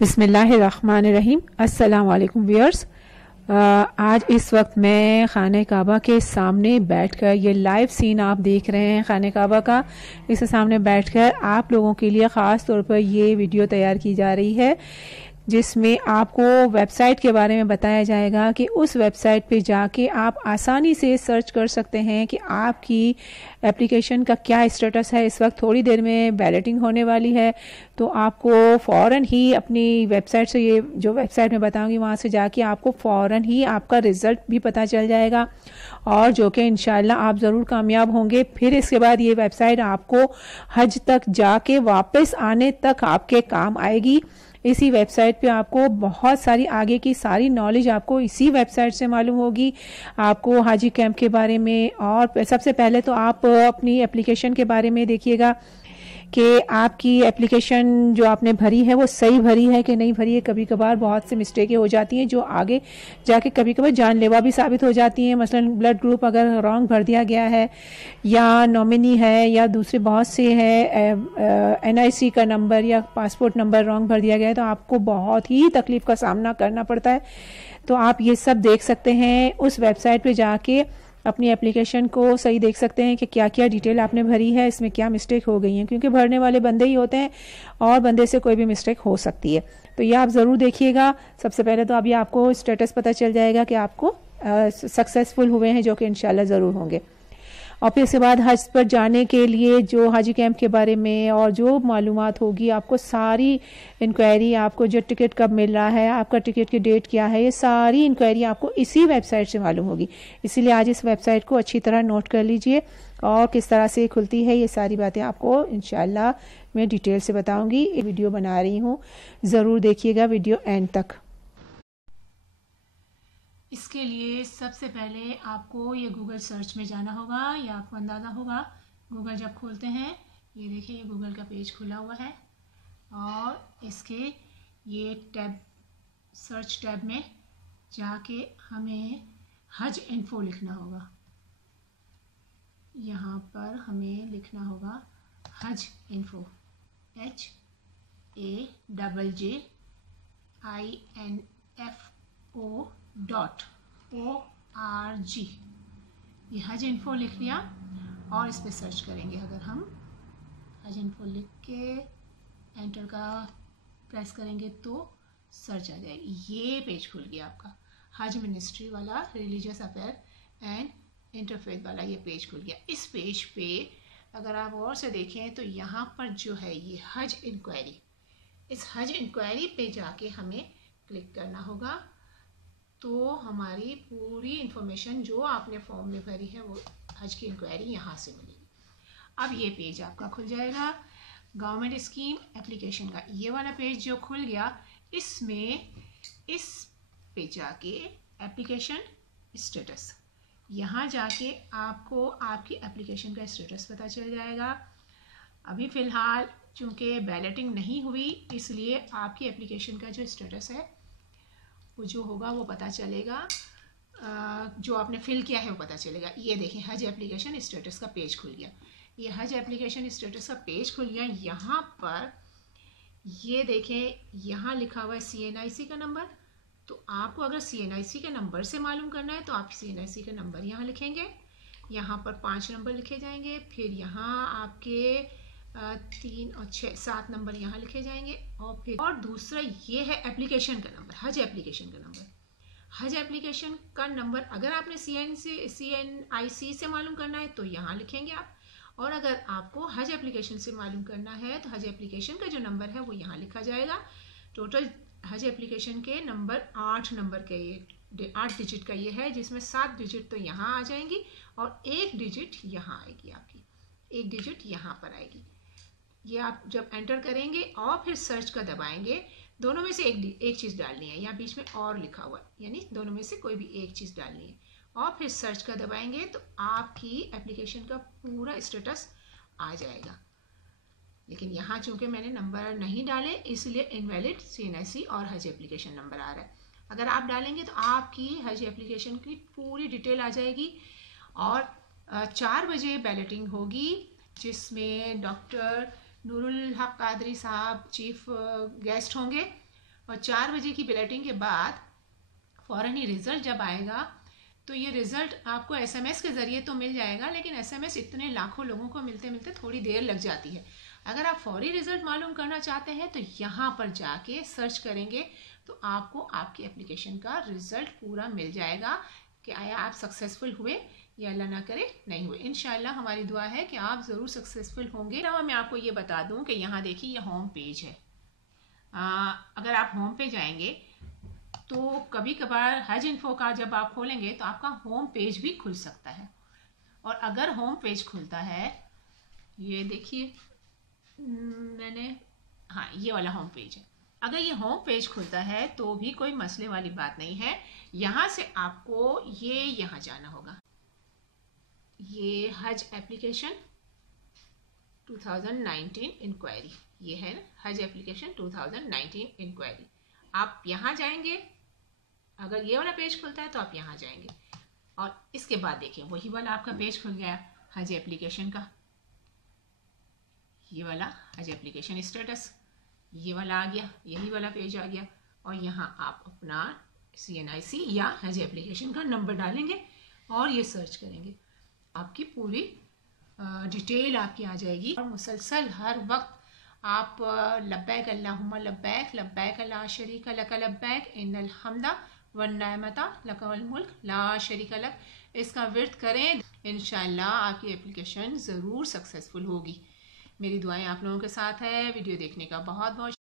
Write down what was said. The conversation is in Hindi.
बिस्मिल्लाहिर्रहमानिर्रहीम। अस्सलाम वालेकुम व्यूअर्स। आज इस वक्त मैं खाने काबा के सामने बैठकर, ये लाइव सीन आप देख रहे हैं खाने काबा का, इसके सामने बैठकर आप लोगों के लिए ख़ास तौर पर ये वीडियो तैयार की जा रही है जिसमें आपको वेबसाइट के बारे में बताया जाएगा कि उस वेबसाइट पे जाके आप आसानी से सर्च कर सकते हैं कि आपकी एप्लीकेशन का क्या स्टेटस है। इस वक्त थोड़ी देर में बैलेटिंग होने वाली है, तो आपको फ़ौरन ही अपनी वेबसाइट से, ये जो वेबसाइट मैं बताऊंगी वहाँ से जाके आपको फ़ौरन ही आपका रिज़ल्ट भी पता चल जाएगा और जो कि इंशाल्लाह आप ज़रूर कामयाब होंगे। फिर इसके बाद ये वेबसाइट आपको हज तक जाके वापस आने तक आपके काम आएगी। इसी वेबसाइट पे आपको बहुत सारी आगे की सारी नॉलेज आपको इसी वेबसाइट से मालूम होगी, आपको हाजी कैंप के बारे में। और सबसे पहले तो आप अपनी एप्लीकेशन के बारे में देखिएगा कि आपकी एप्लीकेशन जो आपने भरी है वो सही भरी है कि नहीं भरी है। कभी कभार बहुत सी मिस्टेकें हो जाती हैं जो आगे जाके कभी कभार जानलेवा भी साबित हो जाती हैं। मसलन ब्लड ग्रुप अगर रॉन्ग भर दिया गया है, या नॉमिनी है, या दूसरे बहुत से है NIC का नंबर या पासपोर्ट नंबर रॉन्ग भर दिया गया है, तो आपको बहुत ही तकलीफ का सामना करना पड़ता है। तो आप ये सब देख सकते हैं उस वेबसाइट पे जाके, अपनी एप्लीकेशन को सही देख सकते हैं कि क्या क्या डिटेल आपने भरी है, इसमें क्या मिस्टेक हो गई है, क्योंकि भरने वाले बंदे ही होते हैं और बंदे से कोई भी मिस्टेक हो सकती है। तो ये आप ज़रूर देखिएगा। सबसे पहले तो अभी आपको स्टेटस पता चल जाएगा कि आपको सक्सेसफुल हुए हैं, जो कि इंशाल्लाह ज़रूर होंगे। और फिर इसके बाद हज पर जाने के लिए जो हाजी कैंप के बारे में और जो मालूमात होगी, आपको सारी इंक्वायरी, आपको जो टिकट कब मिल रहा है, आपका टिकट की डेट क्या है, ये सारी इंक्वायरी आपको इसी वेबसाइट से मालूम होगी। इसीलिए आज इस वेबसाइट को अच्छी तरह नोट कर लीजिए और किस तरह से खुलती है, ये सारी बातें आपको इंशाल्लाह मैं डिटेल से बताऊँगी। ये वीडियो बना रही हूँ, ज़रूर देखिएगा वीडियो एंड तक। इसके लिए सबसे पहले आपको ये गूगल सर्च में जाना होगा, या आपको अंदाज़ा होगा। गूगल जब खोलते हैं, ये देखिए ये गूगल का पेज खुला हुआ है और इसके ये टैब, सर्च टैब में जाके हमें हज इन्फो लिखना होगा। यहाँ पर हमें लिखना होगा हज इन्फो, HAJINFO.org। ये हज इन्फो लिख लिया और इस पर सर्च करेंगे। अगर हम हज इन्फो लिख के एंटर का प्रेस करेंगे तो सर्च आ जाएगी। ये पेज खुल गया आपका, हज मिनिस्ट्री वाला, रिलीजियस अफेयर एंड इंटरफेथ वाला ये पेज खुल गया। इस पेज पे अगर आप और से देखें तो यहाँ पर जो है ये हज इंक्वायरी, इस हज इंक्वायरी पे जाके हमें क्लिक करना होगा। तो हमारी पूरी इंफॉर्मेशन जो आपने फॉर्म में भरी है वो हज की इंक्वायरी यहाँ से मिलेगी। अब ये पेज आपका खुल जाएगा गवर्नमेंट स्कीम एप्लीकेशन का। ये वाला पेज जो खुल गया, इसमें इस पे जाके एप्लीकेशन स्टेटस, यहाँ जाके आपको आपकी एप्लीकेशन का स्टेटस पता चल जाएगा। अभी फ़िलहाल चूँकि बैलेटिंग नहीं हुई, इसलिए आपकी एप्लीकेशन का जो स्टेटस है वो जो होगा वो पता चलेगा, जो आपने फिल किया है वो पता चलेगा। ये देखें हज एप्लीकेशन स्टेटस का पेज खुल गया। ये हज एप्लीकेशन स्टेटस का पेज खुल गया। यहाँ पर ये देखें, यहाँ लिखा हुआ है CNIC का नंबर। तो आपको अगर CNIC के नंबर से मालूम करना है तो आप CNIC का नंबर यहाँ लिखेंगे। यहाँ पर 5 नंबर लिखे जाएंगे, फिर यहाँ आपके 3 और 6 7 नंबर यहाँ लिखे जाएंगे। और दूसरा ये है एप्लीकेशन का नंबर, हज एप्लीकेशन का नंबर। हज एप्लीकेशन का नंबर अगर आपने CNIC से मालूम करना है तो यहाँ लिखेंगे आप, और अगर आपको हज एप्लीकेशन से मालूम करना है तो हज एप्लीकेशन का जो नंबर है वो यहाँ लिखा जाएगा। टोटल हज एप्लीकेशन के नंबर 8 नंबर का, ये 8 डिजिट का ये है, जिसमें 7 डिजिट तो यहाँ आ जाएंगी और 1 डिजिट यहाँ आएगी, आपकी 1 डिजिट यहाँ पर आएगी। ये आप जब एंटर करेंगे और फिर सर्च का दबाएंगे, दोनों में से एक चीज़ डालनी है। यहाँ बीच में और लिखा हुआ है, यानी दोनों में से कोई भी एक चीज़ डालनी है, और फिर सर्च का दबाएंगे तो आपकी एप्लीकेशन का पूरा स्टेटस आ जाएगा। लेकिन यहाँ चूँकि मैंने नंबर नहीं डाले इसलिए इनवैलिड CNIC और हज एप्लीकेशन नंबर आ रहा है। अगर आप डालेंगे तो आपकी हज एप्लीकेशन की पूरी डिटेल आ जाएगी। और 4 बजे बैलेटिंग होगी, जिसमें डॉक्टर नूरुल हक कादरी साहब चीफ गेस्ट होंगे और 4 बजे की बुलेटिन के बाद फ़ौरन ही रिज़ल्ट जब आएगा तो ये रिज़ल्ट आपको एसएमएस के ज़रिए तो मिल जाएगा, लेकिन एसएमएस इतने लाखों लोगों को मिलते मिलते थोड़ी देर लग जाती है। अगर आप फौरी रिज़ल्ट मालूम करना चाहते हैं तो यहाँ पर जाके सर्च करेंगे तो आपको आपकी एप्लीकेशन का रिज़ल्ट पूरा मिल जाएगा कि आया आप सक्सेसफुल हुए या अल्लाह ना करे नहीं हुए। इंशाल्लाह हमारी दुआ है कि आप ज़रूर सक्सेसफुल होंगे। ना मैं आपको ये बता दूं कि यहाँ देखिए ये होम पेज है। अगर आप होम पे जाएंगे तो कभी कभार हज इन्फो का जब आप खोलेंगे तो आपका होम पेज भी खुल सकता है। और अगर होम पेज खुलता है, ये देखिए मैंने, हाँ ये वाला होम पेज है। अगर ये होम पेज खुलता है तो भी कोई मसले वाली बात नहीं है। यहाँ से आपको ये यहाँ जाना होगा, ये हज एप्लीकेशन 2019 इंक्वायरी, ये है ना हज एप्लीकेशन 2019 इंक्वायरी। आप यहाँ जाएंगे, अगर ये वाला पेज खुलता है तो आप यहाँ जाएंगे और इसके बाद देखिए वही वाला आपका पेज खुल गया हज एप्लीकेशन का, ये वाला हज एप्लीकेशन स्टेटस, ये वाला आ गया, यही वाला पेज आ गया। और यहाँ आप अपना CNIC या हज एप्लीकेशन का नंबर डालेंगे और ये सर्च करेंगे, आपकी पूरी डिटेल आपकी आ जाएगी। और मुसलसल हर वक्त आप लब्बैक अल्लाहुम्मा लब्बैक लब्बैक ला शरीका लक लब्बैक इन्नल हम्दा वन नेमता लकल मुल्क ला शरीका लक, इसका विर्द करें। इंशाल्लाह आपकी एप्लीकेशन ज़रूर सक्सेसफुल होगी। मेरी दुआएं आप लोगों के साथ है। वीडियो देखने का बहुत बहुत